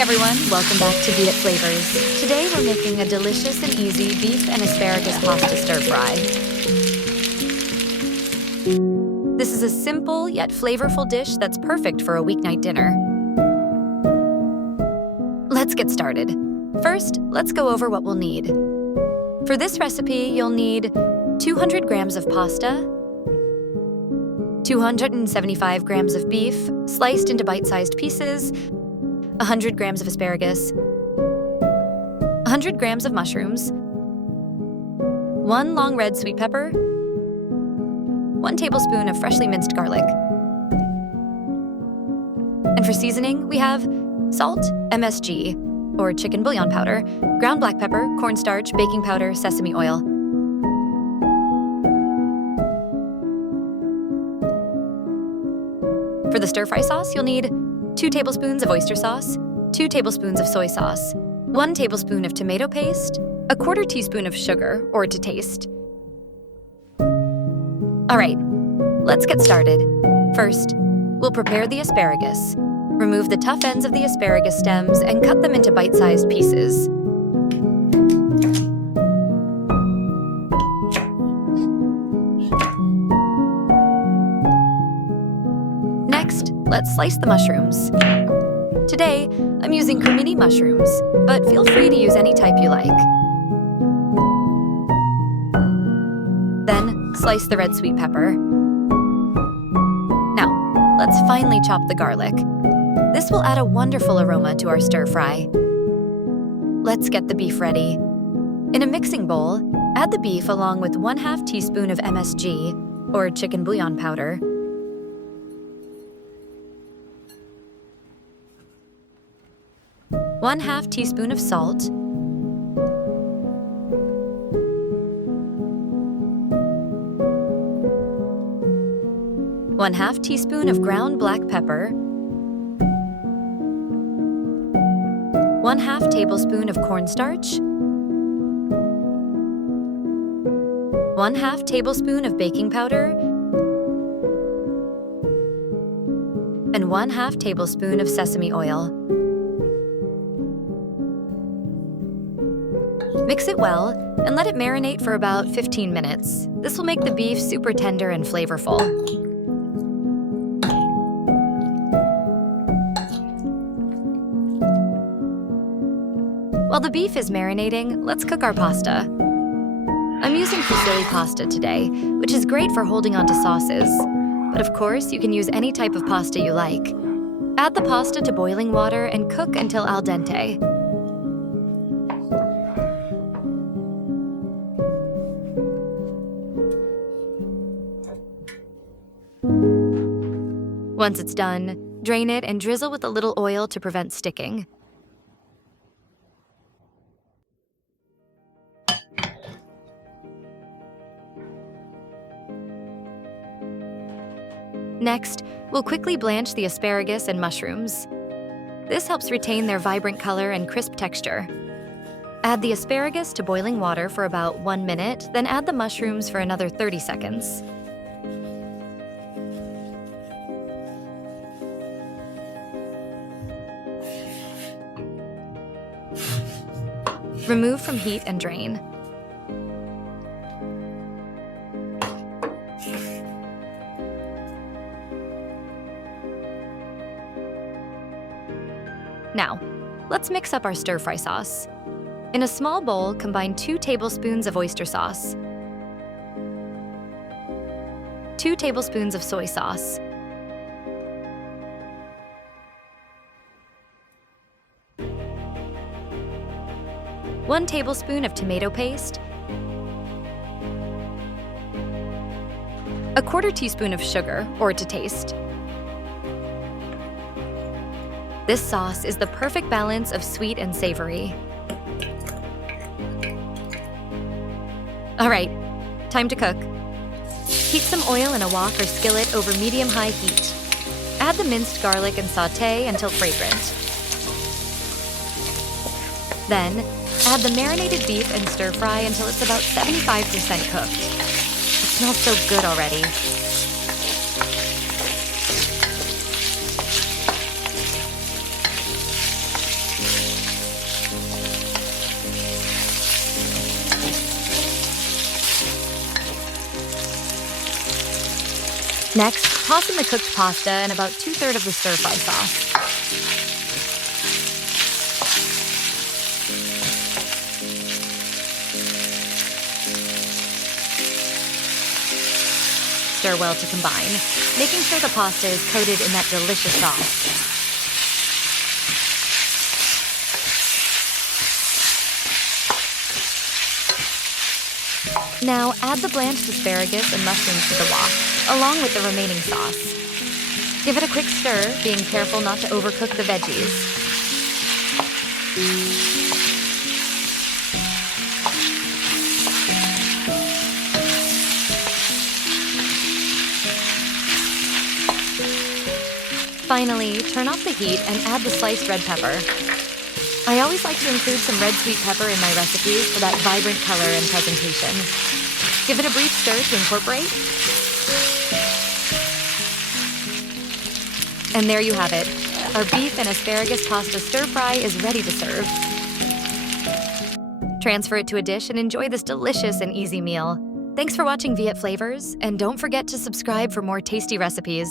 Hey everyone, welcome back to Be It Flavors. Today we're making a delicious and easy beef and asparagus pasta stir fry. This is a simple yet flavorful dish that's perfect for a weeknight dinner. Let's get started. First, let's go over what we'll need. For this recipe, you'll need 200 grams of pasta, 275 grams of beef, sliced into bite-sized pieces, 100 grams of asparagus, 100 grams of mushrooms, 1 long red sweet pepper, 1 tablespoon of freshly minced garlic. And for seasoning, we have salt, MSG, or chicken bouillon powder, ground black pepper, cornstarch, baking powder, sesame oil. For the stir-fry sauce, you'll need 2 tablespoons of oyster sauce, 2 tablespoons of soy sauce, 1 tablespoon of tomato paste, 1/4 teaspoon of sugar, or to taste. All right, let's get started. First, we'll prepare the asparagus. Remove the tough ends of the asparagus stems and cut them into bite-sized pieces. Next, let's slice the mushrooms. Today, I'm using cremini mushrooms, but feel free to use any type you like. Then, slice the red sweet pepper. Now, let's finely chop the garlic. This will add a wonderful aroma to our stir-fry. Let's get the beef ready. In a mixing bowl, add the beef along with 1/2 teaspoon of MSG, or chicken bouillon powder, 1/2 teaspoon of salt, 1/2 teaspoon of ground black pepper, 1/2 tablespoon of cornstarch, 1/2 tablespoon of baking powder, and 1/2 tablespoon of sesame oil. Mix it well and let it marinate for about 15 minutes. This will make the beef super tender and flavorful. While the beef is marinating, let's cook our pasta. I'm using fusilli pasta today, which is great for holding onto sauces. But of course, you can use any type of pasta you like. Add the pasta to boiling water and cook until al dente. Once it's done, drain it and drizzle with a little oil to prevent sticking. Next, we'll quickly blanch the asparagus and mushrooms. This helps retain their vibrant color and crisp texture. Add the asparagus to boiling water for about 1 minute, then add the mushrooms for another 30 seconds. Remove from heat and drain. Now, let's mix up our stir-fry sauce. In a small bowl, combine 2 tablespoons of oyster sauce, 2 tablespoons of soy sauce, 1 tablespoon of tomato paste, 1/4 teaspoon of sugar, or to taste. This sauce is the perfect balance of sweet and savory. All right, time to cook. Heat some oil in a wok or skillet over medium-high heat. Add the minced garlic and sauté until fragrant. Then, add the marinated beef and stir-fry until it's about 75% cooked. It smells so good already. Next, toss in the cooked pasta and about 2/3 of the stir-fry sauce. Stir well to combine, making sure the pasta is coated in that delicious sauce. Now add the blanched asparagus and mushrooms to the wok, along with the remaining sauce. Give it a quick stir, being careful not to overcook the veggies. Finally, turn off the heat and add the sliced red pepper. I always like to include some red sweet pepper in my recipes for that vibrant color and presentation. Give it a brief stir to incorporate. And there you have it. Our beef and asparagus pasta stir-fry is ready to serve. Transfer it to a dish and enjoy this delicious and easy meal. Thanks for watching Viet Flavors, and don't forget to subscribe for more tasty recipes.